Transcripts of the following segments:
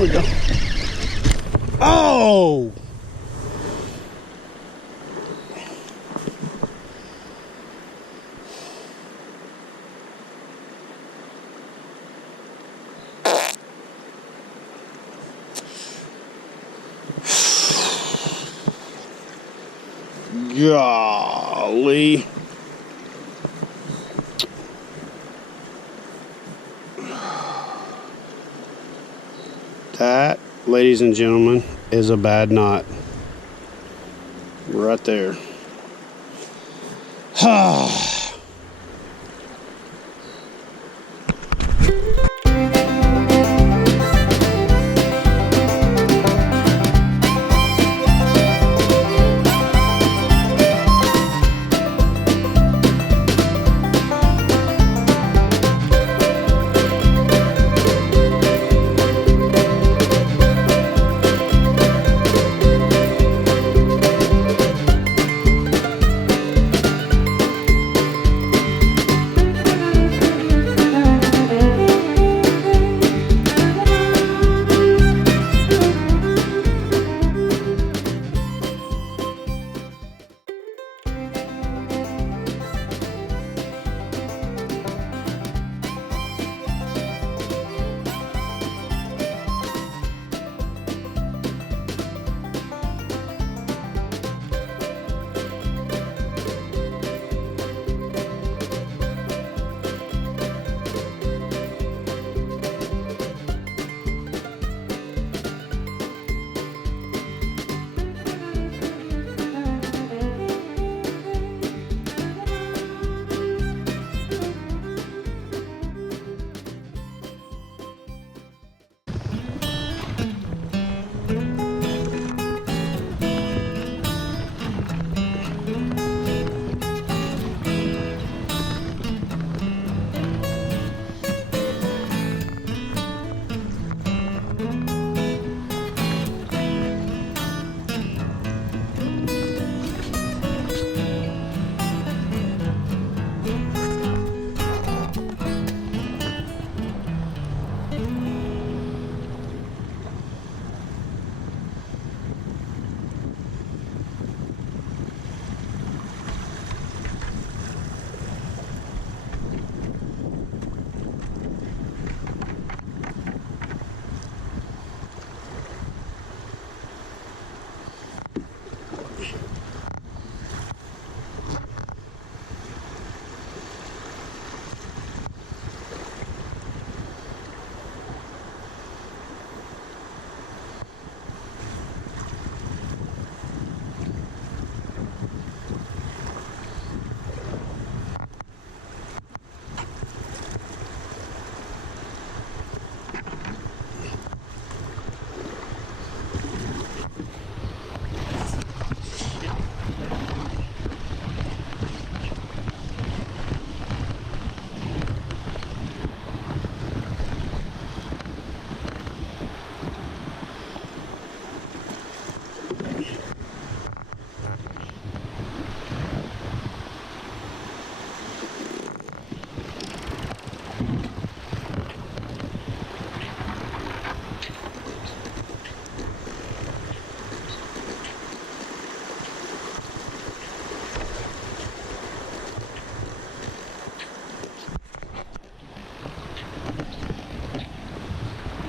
Here we go. Oh! Golly. That, ladies and gentlemen, is a bad knot. Right there.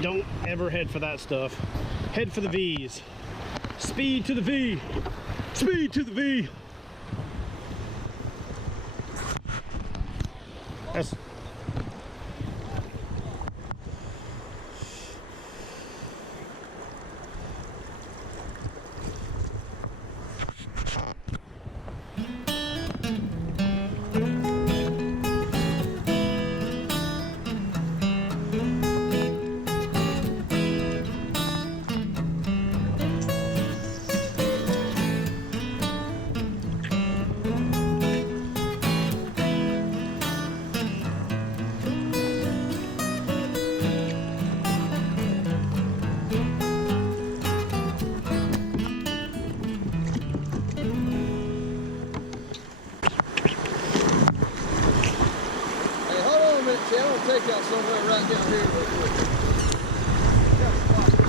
Don't ever head for that stuff. Head for the V's. Speed to the V. Speed to the V. That's I'm gonna take out somewhere right down here real quick.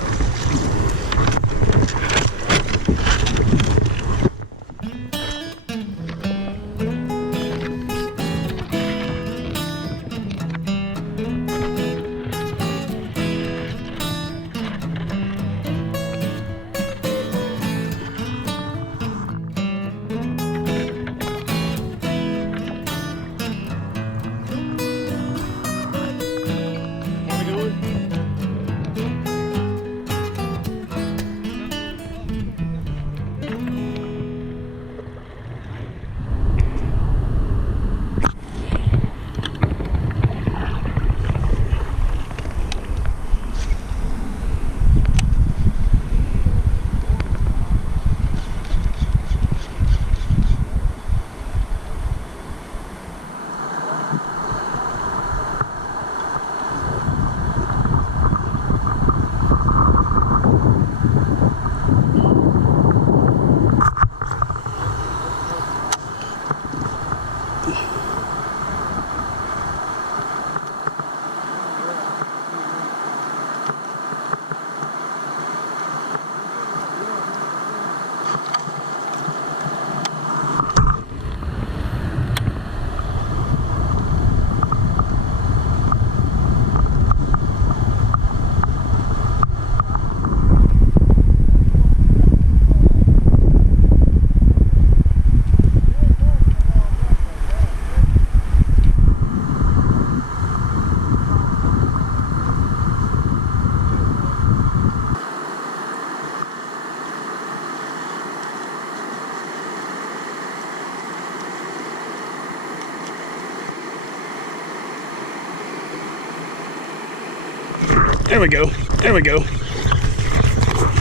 There we go. There we go.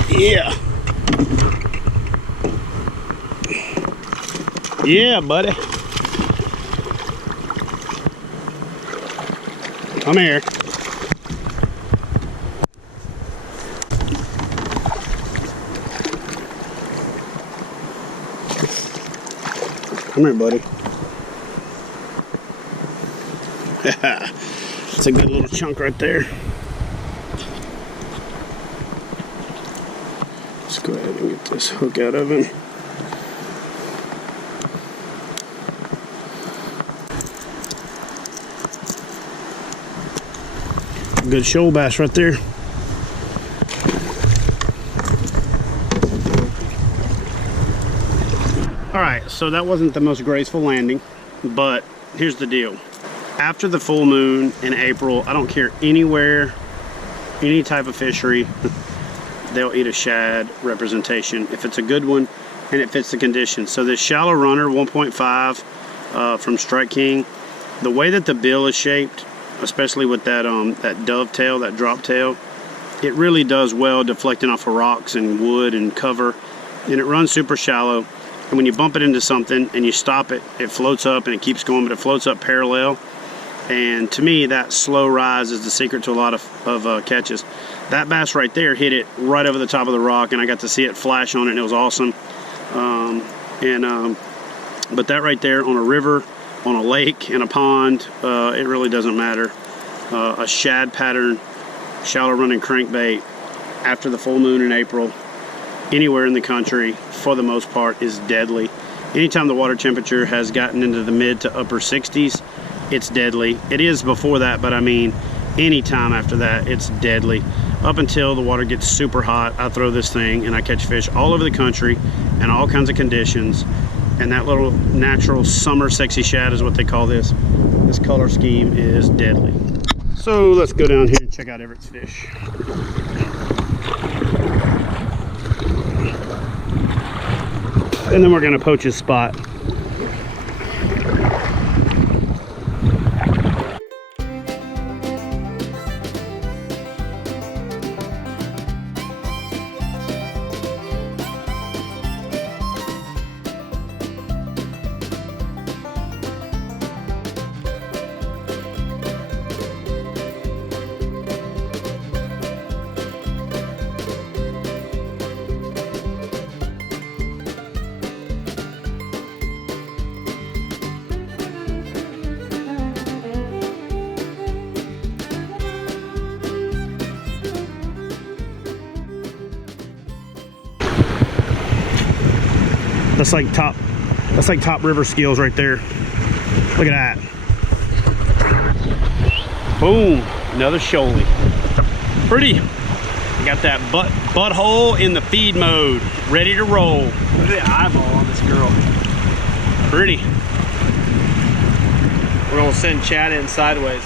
Yeah. Yeah, buddy. Come here. Come here, buddy. That's a good little chunk right there. Let's go ahead and get this hook out of him. Good shoal bass right there. All right, so that wasn't the most graceful landing, but here's the deal. After the full moon in April, I don't care anywhere, any type of fishery, they'll eat a shad representation if it's a good one and it fits the conditions. So this shallow runner 1.5 from Strike King, the way that the bill is shaped, especially with that that dovetail, that drop tail, it really does well deflecting off of rocks and wood and cover, and it runs super shallow. And when you bump it into something and you stop it, it floats up and it keeps going, but it floats up parallel. And to me, that slow rise is the secret to a lot of catches. That bass right there hit it right over the top of the rock, and I got to see it flash on it, and it was awesome. But that right there on a river, on a lake, in a pond, it really doesn't matter. A shad pattern, shallow running crankbait after the full moon in April, anywhere in the country, for the most part, is deadly. Anytime the water temperature has gotten into the mid to upper 60s, it's deadly. It is before that, but I mean, anytime after that, it's deadly. Up until the water gets super hot, I throw this thing and I catch fish all over the country in all kinds of conditions. And that little natural summer sexy shad is what they call this. This color scheme is deadly. So let's go down here and check out Everett's fish. And then we're gonna poach his spot. That's like top river skills right there. Look at that. Boom, another shoalie. Pretty. Got that butthole in the feed mode, ready to roll. Look at the eyeball on this girl. Pretty. We're gonna send Chad in sideways.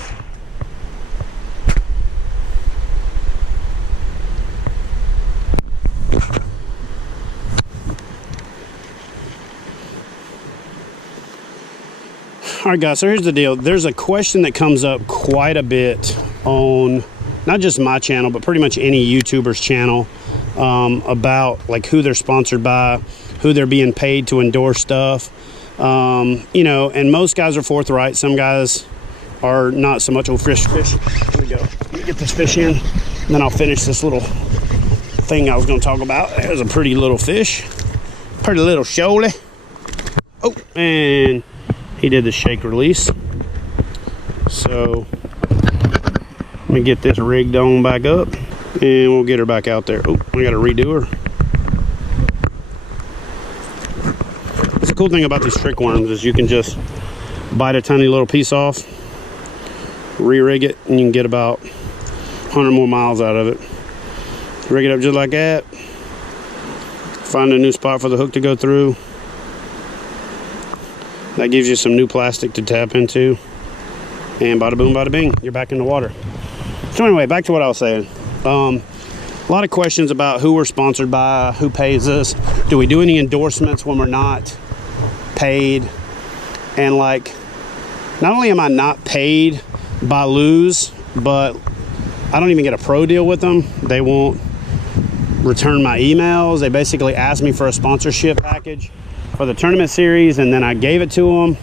All right, guys, so here's the deal. There's a question that comes up quite a bit on not just my channel, but pretty much any YouTuber's channel, about like who they're sponsored by, who they're being paid to endorse stuff. You know, and most guys are forthright. Some guys are not so much. Oh, fish. Here we go. Let me get this fish in, and then I'll finish this little thing I was going to talk about. There's a pretty little fish. Pretty little shoalie. Oh, and he did the shake release. So let me get this rigged on back up, and we'll get her back out there. Oh, we got to redo her. That's the cool thing about these trick worms is you can just bite a tiny little piece off, re-rig it, and you can get about 100 more miles out of it. Rig it up just like that. Find a new spot for the hook to go through. That gives you some new plastic to tap into, and bada boom, bada bing, you're back in the water. So anyway, back to what I was saying. A lot of questions about who we're sponsored by, who pays us, do we do any endorsements when we're not paid? And like, not only am I not paid by Lose, but I don't even get a pro deal with them. They won't return my emails. They basically asked me for a sponsorship package for the tournament series, and then I gave it to them.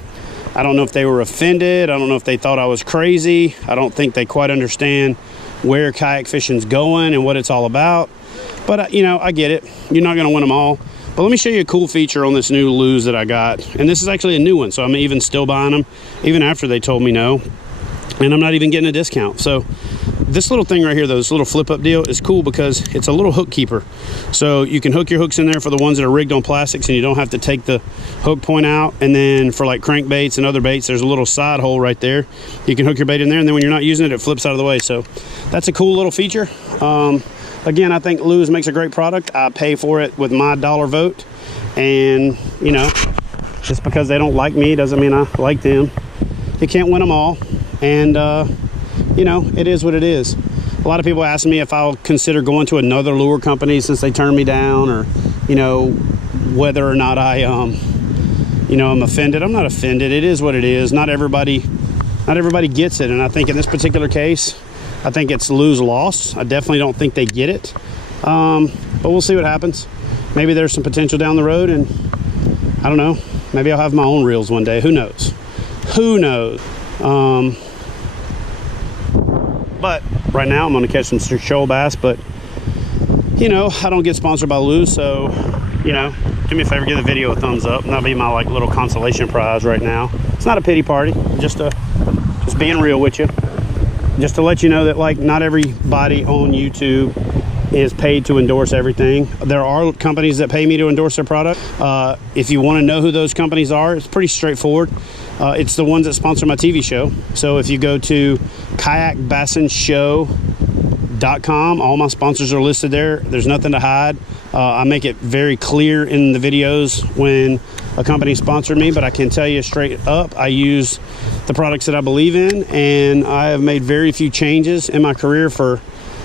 I don't know if they were offended. I don't know if they thought I was crazy. I don't think they quite understand where kayak fishing's going and what it's all about. But you know, I get it. You're not gonna win them all. But let me show you a cool feature on this new lures that I got. And this is actually a new one, so I'm even still buying them, even after they told me no. And I'm not even getting a discount. So this little thing right here, though, this little flip up deal is cool because it's a little hook keeper. So you can hook your hooks in there for the ones that are rigged on plastics, and you don't have to take the hook point out. And then for like crankbaits and other baits, there's a little side hole right there. You can hook your bait in there, and then when you're not using it, it flips out of the way. So that's a cool little feature. Again, I think Lewis makes a great product. I pay for it with my dollar vote. And, you know, just because they don't like me doesn't mean I like them. You can't win them all. And, you know, it is what it is. A lot of people ask me if I'll consider going to another lure company since they turned me down, or, you know, whether or not I, you know, I'm offended. I'm not offended. It is what it is. Not everybody gets it. And I think in this particular case, I think it's lose-loss. I definitely don't think they get it. But we'll see what happens. Maybe there's some potential down the road, and I don't know. Maybe I'll have my own reels one day. Who knows? Who knows? But right now I'm going to catch some shoal bass. But, you know, I don't get sponsored by Lewis, so, you know, do me a favor, give the video a thumbs up. And that'll be my, like, little consolation prize right now. It's not a pity party. Just being real with you. Just to let you know that, like, not everybody on YouTube is paid to endorse everything. There are companies that pay me to endorse their product. If you want to know who those companies are, it's pretty straightforward. It's the ones that sponsor my TV show. So if you go to kayakbassinshow.com, all my sponsors are listed there. There's nothing to hide. I make it very clear in the videos when a company sponsored me, but I can tell you straight up, I use the products that I believe in, and I have made very few changes in my career for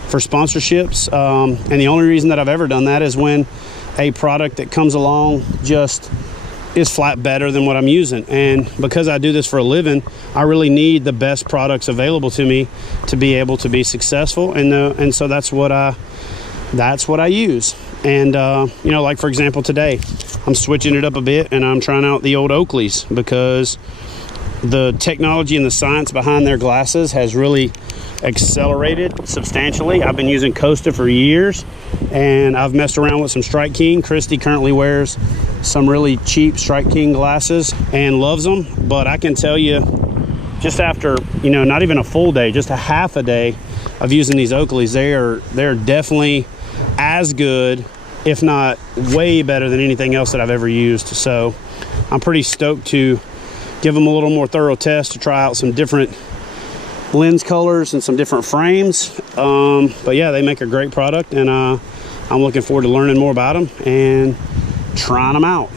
sponsorships. And the only reason that I've ever done that is when a product that comes along just is flat better than what I'm using. And because I do this for a living, I really need the best products available to me to be able to be successful. And so that's what I use. And you know, like for example, today I'm switching it up a bit, and I'm trying out the old Oakleys because the technology and the science behind their glasses has really accelerated substantially. I've been using Costa for years, and I've messed around with some Strike King. Christy currently wears some really cheap Strike King glasses and loves them, but I can tell you, just after, you know, not even a full day, just a half a day of using these Oakleys, they're definitely as good, if not way better than anything else that I've ever used. So I'm pretty stoked to give them a little more thorough test, to try out some different lens colors and some different frames. But yeah, they make a great product, and I'm looking forward to learning more about them and trying them out.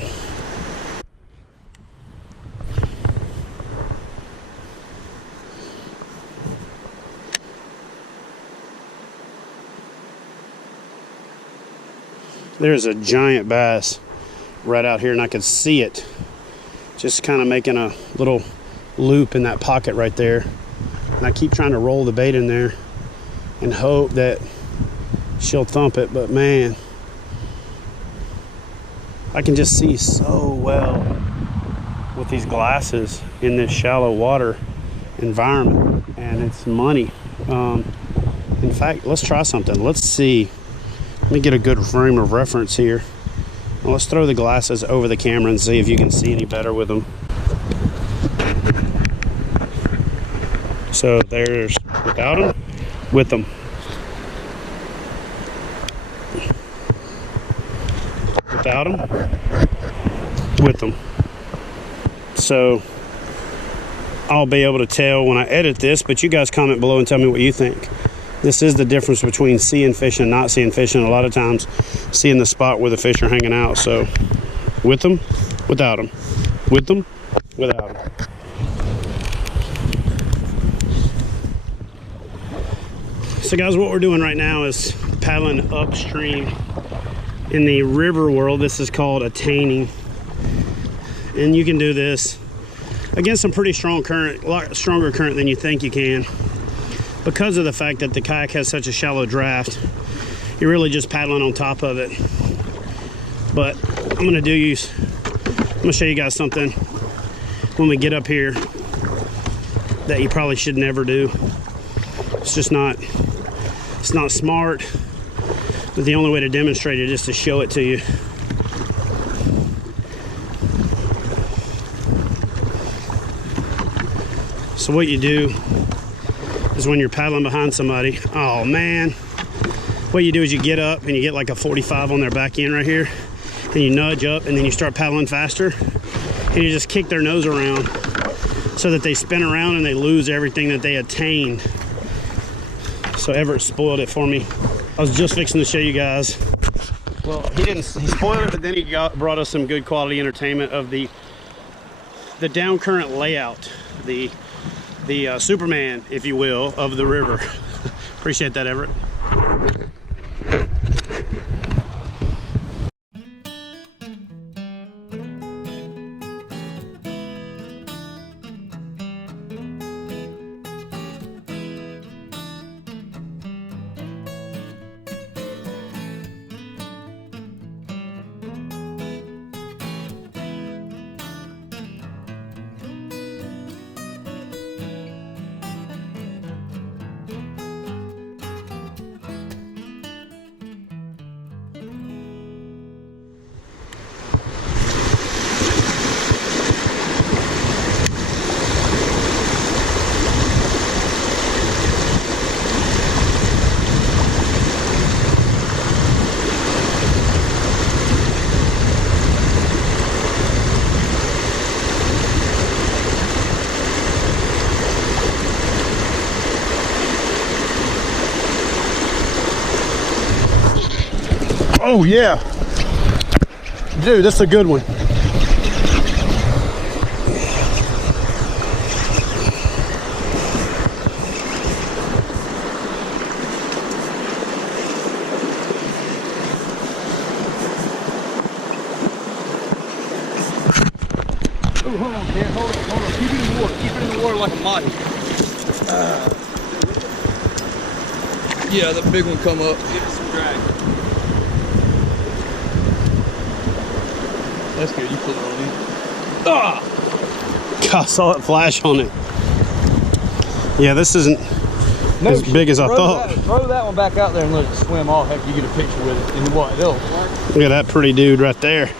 There's a giant bass right out here, and I can see it just kind of making a little loop in that pocket right there. And I keep trying to roll the bait in there and hope that she'll thump it, but man, I can just see so well with these glasses in this shallow water environment, and it's money. In fact, let's try something. Let's see. Let me get a good frame of reference here. Well, let's throw the glasses over the camera and see if you can see any better with them. So there's without them, with them. Without them, with them. So I'll be able to tell when I edit this, but you guys comment below and tell me what you think. This is the difference between seeing fish and not seeing fish, and a lot of times seeing the spot where the fish are hanging out. So with them, without them, with them, without them. So guys, what we're doing right now is paddling upstream. In the river world, this is called attaining, and you can do this against some pretty strong current, a lot stronger current than you think you can. because of the fact that the kayak has such a shallow draft, you're really just paddling on top of it. But I'm gonna show you guys something when we get up here that you probably should never do. It's just not, it's not smart, but the only way to demonstrate it is to show it to you. So what you do is when you're paddling behind somebody, oh man, what you do is you get up and you get like a 45 on their back end right here, and you nudge up and then you start paddling faster, and you just kick their nose around so that they spin around and they lose everything that they attained. So Everett spoiled it for me. I was just fixing to show you guys. Well, he spoiled it, but then he brought us some good quality entertainment of the down current layout, the Superman, if you will, of the river. Appreciate that, Everett. Oh yeah, dude, that's a good one. Oh, hold on, Ken, hold on. Keep it in the water. Keep it in the water like a motty. Yeah, that big one come up. Give it some drag. That's good. You put it on in. Ah! God, I saw it flash on it. Yeah, this isn't as big as I thought. Throw that one back out there and let it swim off after you get a picture with it. And what? It'll work. Look at that pretty dude right there.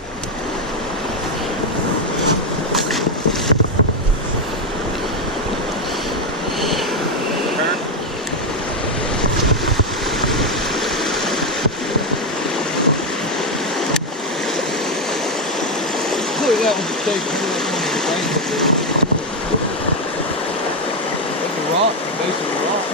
That was a take That's a rock, the base of a rock.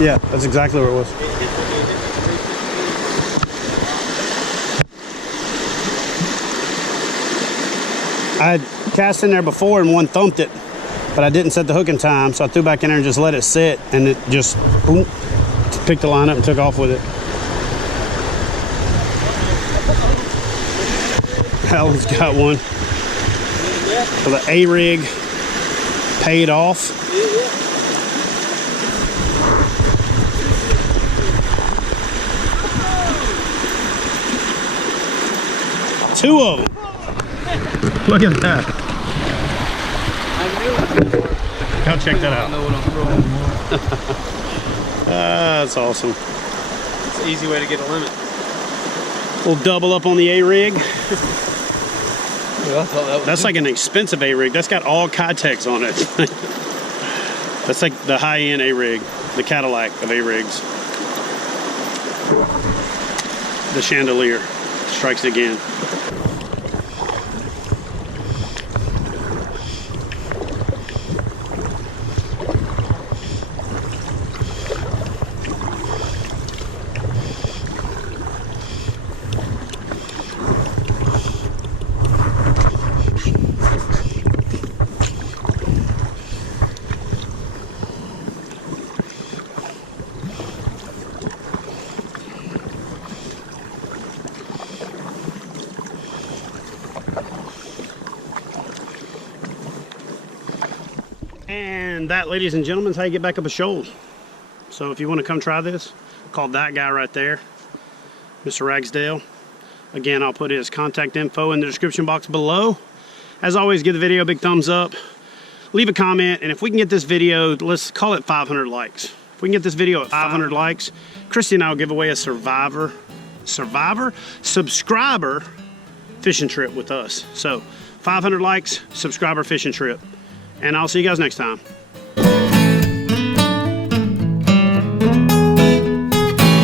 Yeah, that's exactly where it was. I had cast in there before and one thumped it, but I didn't set the hook in time, so I threw back in there and just let it sit, and it just boom, picked the line up and took off with it. Allen's got one. So the A-rig paid off. 2 of them. Look at that. Go check that out. I know what I'm throwing. That's awesome. It's an easy way to get a limit. We'll double up on the A-rig. Yeah, I thought that was That's good. like an expensive A-rig. That's got all Kitex on it. That's like the high-end A-rig, the Cadillac of A-rigs. The chandelier strikes again. And that, ladies and gentlemen, is how you get back up a shoal. So if you want to come try this, call that guy right there, Mr. Ragsdale. Again, I'll put his contact info in the description box below. As always, give the video a big thumbs up, leave a comment, and if we can get this video, let's call it 500 likes. If we can get this video at 500 likes, Christy and I will give away a subscriber fishing trip with us. So 500 likes, subscriber fishing trip. And I'll see you guys next time.